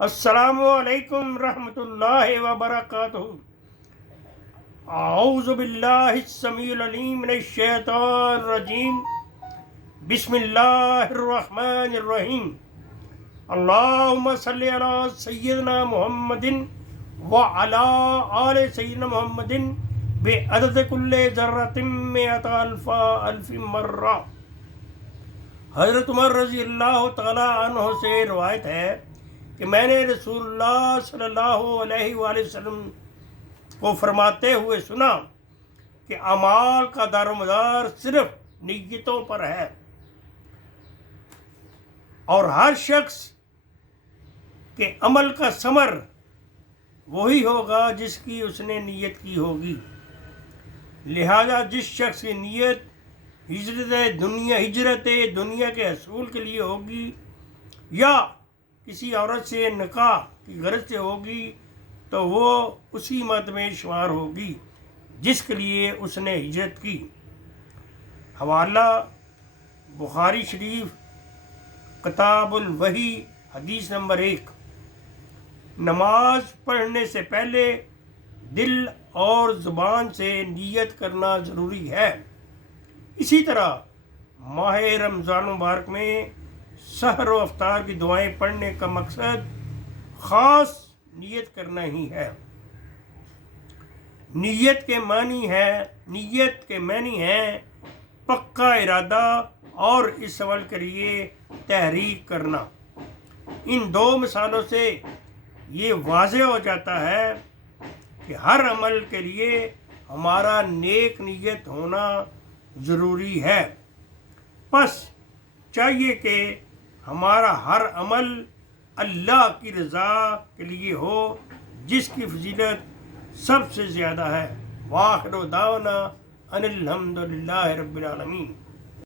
السلام علیکم رحمۃ اللہ وبرکاتہ۔ اعوذ باللہ السمیع العلیم من الشیطان الرجیم، بسم اللہ الرحمن الرحیم۔ اللہم صلی علی سیدنا محمد وعلی آل سیدنا محمد بعدد کل ذرۃ مئۃ الف مرہ۔ حضرت عمر رضی اللہ تعالی عنہ سے روایت ہے کہ میں نے رسول اللہ صلی اللہ علیہ وآلہ وسلم کو فرماتے ہوئے سنا کہ اعمال کا دار و مدار صرف نیتوں پر ہے، اور ہر شخص کے عمل کا ثمر وہی ہوگا جس کی اس نے نیت کی ہوگی۔ لہذا جس شخص کی نیت ہجرت دنیا کے حصول کے لیے ہوگی یا کسی عورت سے نکاح کی غرض سے ہوگی تو وہ اسی مد میں شمار ہوگی جس کے لیے اس نے ہجرت کی۔ حوالہ بخاری شریف کتاب الوحی، حدیث نمبر 1۔ نماز پڑھنے سے پہلے دل اور زبان سے نیت کرنا ضروری ہے۔ اسی طرح ماہ رمضان مبارک میں سحر و افطار کی دعائیں پڑھنے کا مقصد خاص نیت کرنا ہی ہے۔ نیت کے معنی ہے پکا ارادہ اور اس عمل کے لیے تحریک کرنا۔ ان دو مثالوں سے یہ واضح ہو جاتا ہے کہ ہر عمل کے لیے ہمارا نیک نیت ہونا ضروری ہے۔ پس چاہیے کہ ہمارا ہر عمل اللہ کی رضا کے لیے ہو، جس کی فضیلت سب سے زیادہ ہے۔ وآخر دعوانا ان الحمد للہ رب العالمین۔